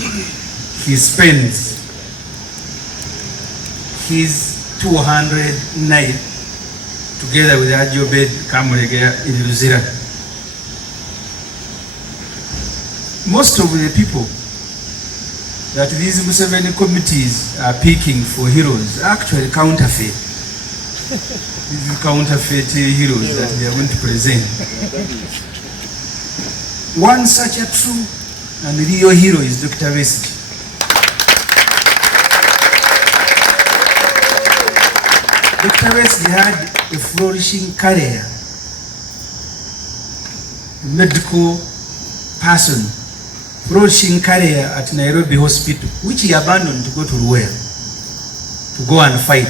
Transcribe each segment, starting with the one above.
he spends his 200 night together with Ajobed Kamuregera in Luzira. Most of the people that these Museveni committees are picking for heroes are actually counterfeit. These counterfeit heroes that they are going to present. One such a true and real hero is Dr. Besigye. Dr. Besigye had a flourishing career, medical person, flourishing career at Nairobi Hospital, which he abandoned to go to Luweero, to go and fight.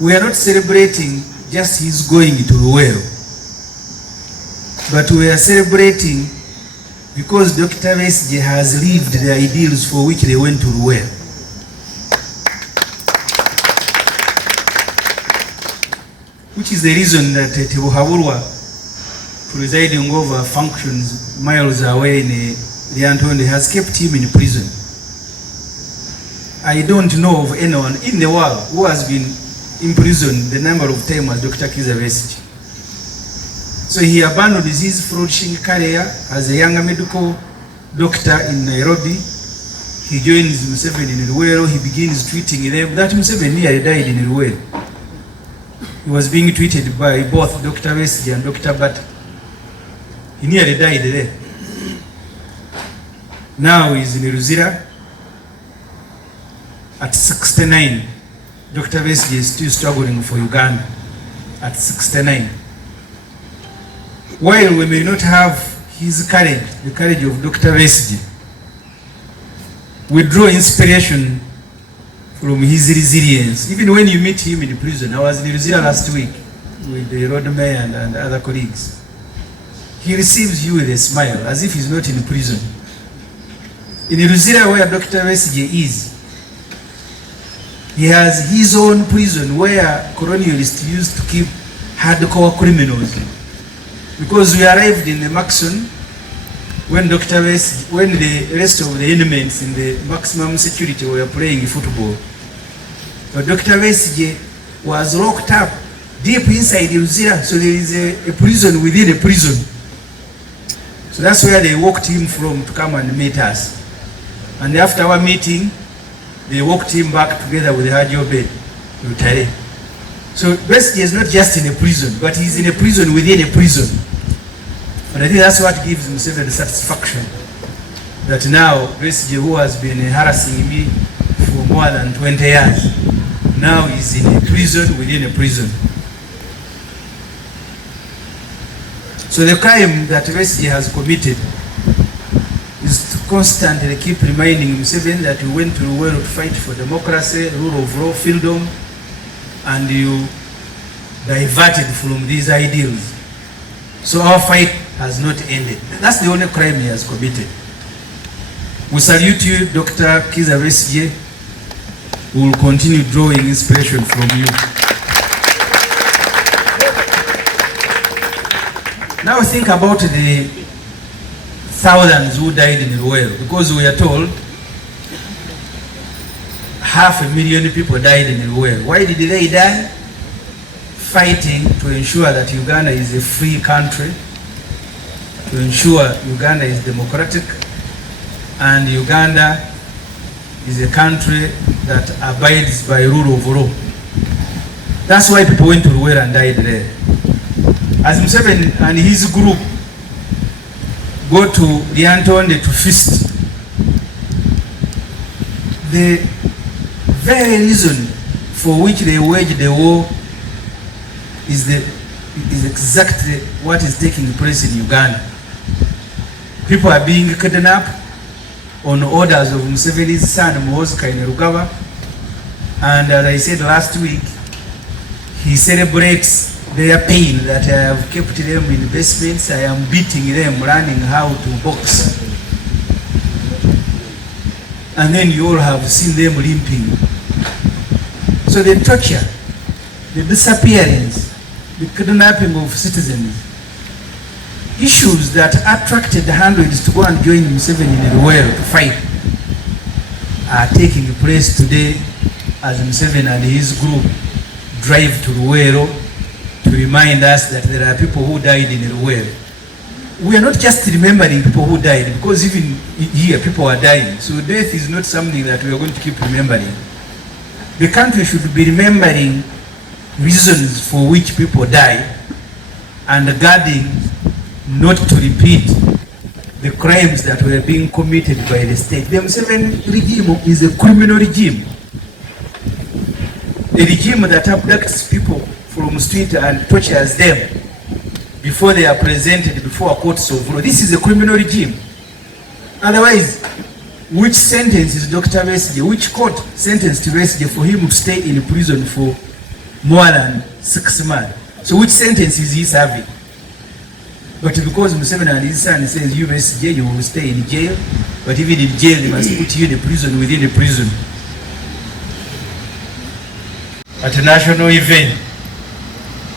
We are not celebrating just his going to Luweero, but we are celebrating because Dr. Besigye has lived the ideals for which they went to Luweero. Which is the reason that Tibuhaburwa, presiding over functions miles away in Lyantonde, has kept him in prison. I don't know of anyone in the world who has been imprisoned the number of times as Dr. Kizza Besigye. So he abandoned his flourishing career as a young medical doctor in Nairobi. He joins Museveni in Luweero. He begins treating them. That Museveni nearly died in Luweero. He was being treated by both Dr. Besigye and Dr. Bata. He nearly died there. Now he's in Luzira. At 69, Dr. Besigye is still struggling for Uganda. At 69. While we may not have his courage, the courage of Dr. Besigye, we draw inspiration from his resilience. Even when you meet him in prison, I was in Luzira last week with the road mayor and other colleagues. He receives you with a smile, as if he's not in prison. In Luzira, where Dr. Besigye is, he has his own prison where colonialists used to keep hardcore criminals. Because we arrived in the Maxon when the rest of the inmates in the maximum security were playing football. But Dr. Besigye was locked up deep inside Luzira, so there is a prison within a prison. So that's where they walked him from to come and meet us. And after our meeting, they walked him back together with Ajobed Rutare. So Besigye is not just in a prison, but he's in a prison within a prison. And I think that's what gives himself the satisfaction that now Besigye, who has been harassing me for more than 20 years, now is in a prison within a prison. So the crime that Besigye has committed is to constantly keep reminding himself that you went to Luweero to fight for democracy, rule of law, freedom, and you diverted from these ideals. So our fight has not ended. That's the only crime he has committed. We salute you, Dr. Kizza Besigye. We will continue drawing inspiration from you. Now think about the thousands who died in Luweero, because we are told 500,000 people died in Luweero. Why did they die? Fighting to ensure that Uganda is a free country, to ensure Uganda is democratic, and Uganda is a country that abides by rule of law. That's why people went to Luweero and died there. As Museveni and his group go to Lyantonde to feast, the very reason for which they waged the war is exactly what is taking place in Uganda. People are being kidnapped on orders of Museveni's son, Muhoozi Kainerugaba. And as I said last week, he celebrates their pain that I have kept them in basements. I am beating them, learning how to box. And then you all have seen them limping. So the torture, the disappearance, the kidnapping of citizens issues that attracted the hundreds to go and join Museveni in Luwero to fight are taking place today as Museveni and his group drive to Luwero to remind us that there are people who died in Luwero. We are not just remembering people who died, because even here people are dying. So death is not something that we are going to keep remembering. The country should be remembering reasons for which people die and guarding not to repeat the crimes that were being committed by the state. The Museveni regime is a criminal regime. A regime that abducts people from the street and tortures them before they are presented before courts of law. This is a criminal regime. Otherwise, which sentence is Dr. Besigye, which court sentenced Besigye for him to stay in prison for more than 6 months? So which sentence is he serving? But because Museveni and his son says, you Besigye, you will stay in jail, but even in jail they must put you in a prison within a prison. At a national event,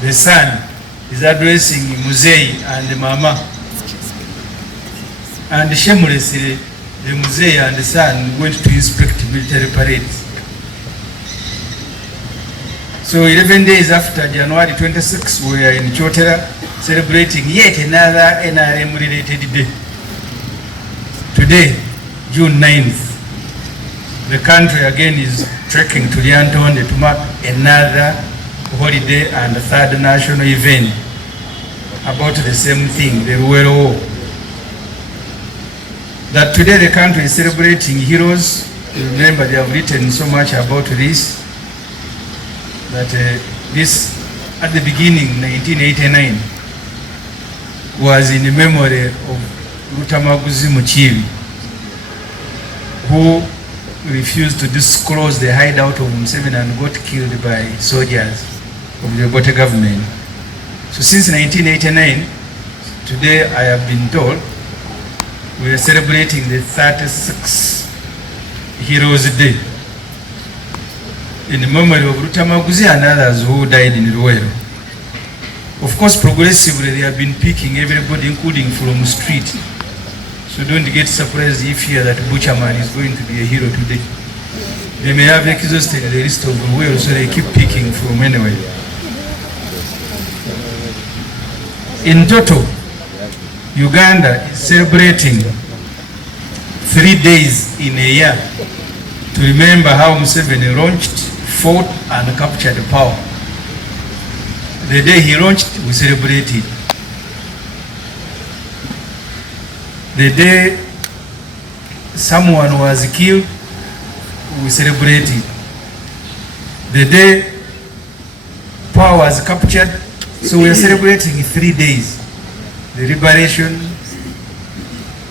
the son is addressing Muzei and the mama, and shamelessly the Muzei and the son went to inspect military parades. So 11 days after January 26, we are in Chotera celebrating yet another NRM related day. Today, June 9th, the country again is trekking to Lyantonde to mark another holiday and third national event about the same thing, the Luwero War. That today the country is celebrating heroes. Remember, they have written so much about this, that this at the beginning, 1989, was in the memory of Rutamaguzi Muchibi, who refused to disclose the hideout of Museveni and got killed by soldiers of the Obote government. So since 1989, today I have been told, we are celebrating the 36th Heroes Day in the memory of Rutamaguzi and others who died in Luwero. Of course, progressively they have been picking everybody, including from the street. So don't get surprised if you hear that Butcherman is going to be a hero today. They may have exhausted the list of Luwero, so they keep picking from anywhere. In total, Uganda is celebrating 3 days in a year to remember how Museveni launched, fought and captured power. The day he launched, we celebrated. The day someone was killed, we celebrated. The day power was captured, so we are celebrating 3 days. The liberation,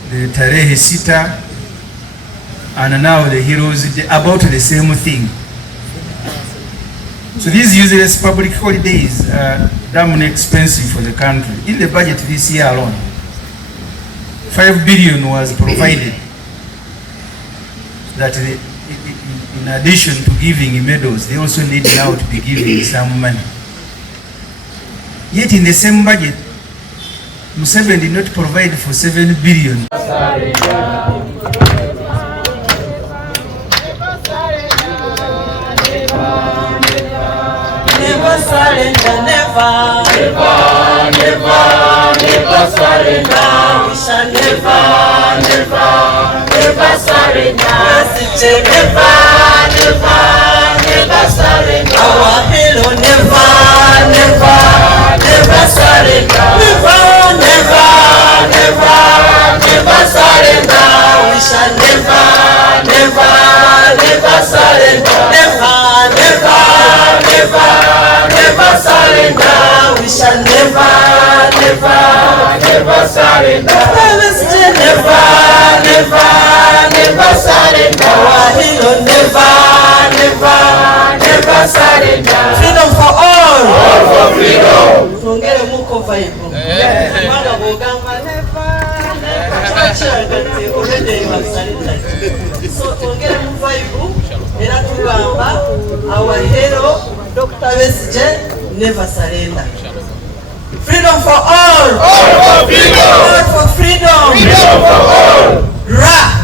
the Tarehe Sita, and now the Heroes Day, about the same thing. So these useless public holidays are damn expensive for the country. In the budget this year alone, 5 billion was provided. That in addition to giving medals, they also need now to be giving some money. Yet in the same budget, Museveni did not provide for 7 billion. Never surrender, never, never, never, never surrender. We shall never, never, never surrender. Never, never, never surrender. Our hero never, never, never surrender. Never, never, never, never surrender. We shall never, never, never surrender. Never, never, never, never surrender. We shall never, never, never surrender. Never, never, never surrender. Our hero never, never, never surrender. Freedom for all. All for freedom. Tongere muko vibe. Manga bogamba never, never. Already you have surrendered. So tongere mu vibe. Era tugamba our hero Dr. Besigye never surrender. Freedom for all. All for freedom. All for freedom. Freedom for all. Ra.